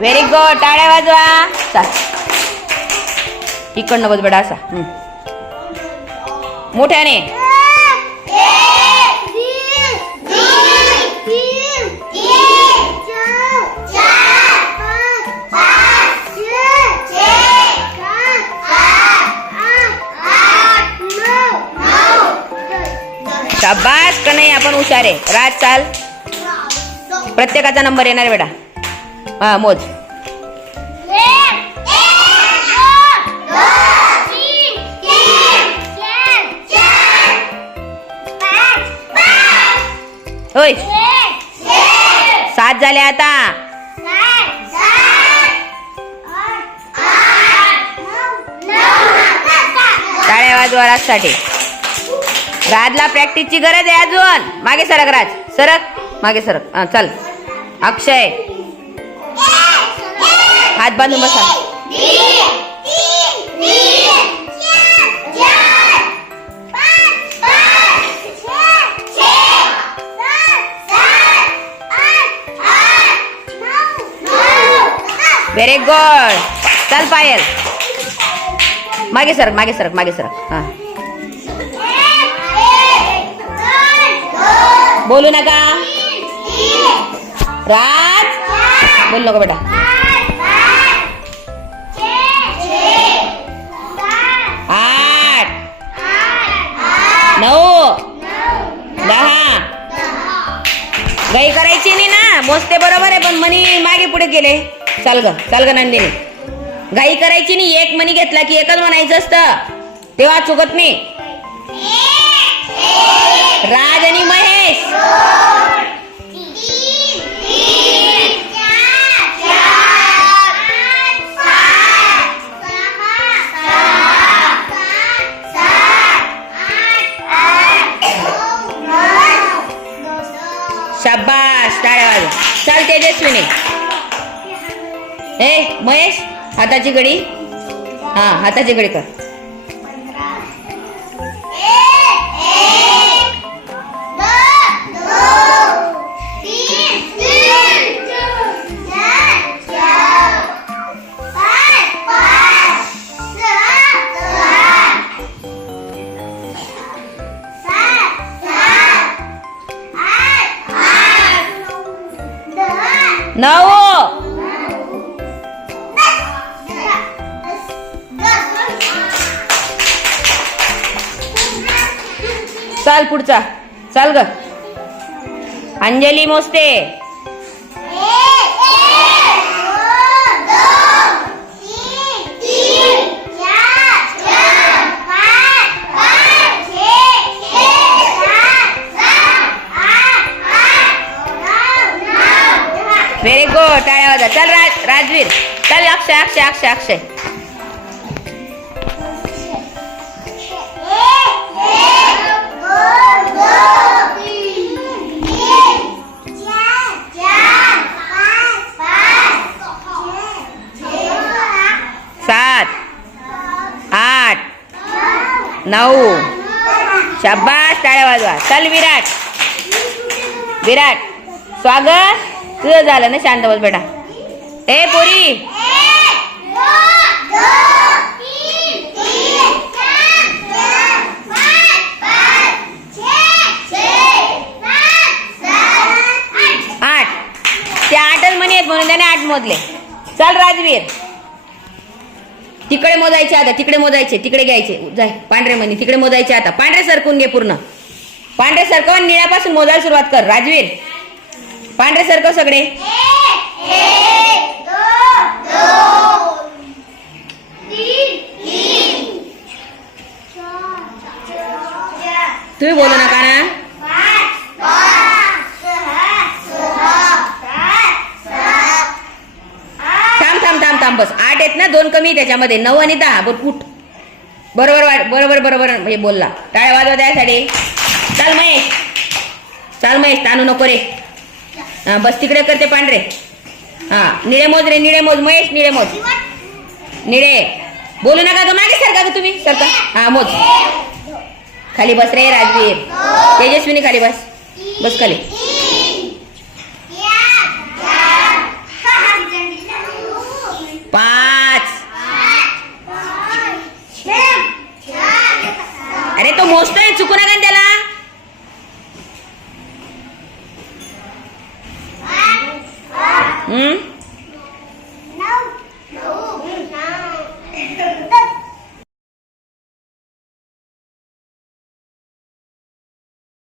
Very good टाळ्या वाजवा. चाल. इकडनं बस बेटा असा. मोठ्याने. शाबास. का नाही आपण हुशार आहे. राज चाल. प्रत्येकाचा नंबर येणार बेटा. हा मोज. सात झाले आता. टाळ्या वाजवा राजसाठी राजला प्रॅक्टिसची गरज आहे अजून. मागे सरक राज. सरक. मागे सरक. हा चल. अक्षय. हात बांधून बसा. व्हेरी गुड चल पायल मागे सरक मागे सरक मागे सरक हा बोलू नका. राज. बोल नको बेटा. आठ. नऊ. दहा. गाई करायची नाही ना. मोजते बरोबर आहे पण मनी मागे पुढे गेले. चाल ग चाल ग नंदिनी. गाई करायची नाही एक मनी घेतला की एकच म्हणायचं असतं. तेव्हा चुकत नाही राज आणि महेश. शाबास टाळ्या वाजव. चाल तेजस्विनी ए महेश हाताची घडी हा हाताची घडी कर. नऊ चाल पुढचा. चाल ग. अंजली मोस्ते व्हेरी गुड टाळ्या वाजा चल राज राजवीर. चल अक्षय अक्षय अक्षय अक्षय. नऊ. शाबास टाळ्या वाजवा. चल विराट. विराट. स्वागत. तुझं झालं ना शांत बस बेटा. ए पोरी. आठ. ते आठच म्हणे आहेत म्हणून त्याने आठ मोजले. चल राजवीर. तिकडे मोजायचे आता तिकडे मोजायचे तिकडे घ्यायचे. जाय पांढरे म्हणे तिकडे मोजायचे आता. पांढरे सरकून घे पूर्ण. पांढरे सरकव निळ्यापासून मोजायला सुरुवात कर. राजवीर पांढरे सरकव सगळे. तुम्ही बोलू नका ना? थांब थांब थांब बस. आठ आहेत ना? दोन कमी त्याच्यामध्ये. नऊ आणि दहा. बोल उठ बरोबर वाट बरोबर बरोबर. हे बोलला. टाळ्या वाजवा त्यासाठी चाल महेश. चाल महेश. तानू नको रे. हा बस तिकडे करते पांढरे. हा निळे मोज रे निळे मोज. महेश निळे मोज. निळे. बोलू नका ग मागे सरका ग तुम्ही. सरका. हा मोज. खाली बस रे राजवीर. तेजस्विनी खाली बस. बस खाली. 嗯？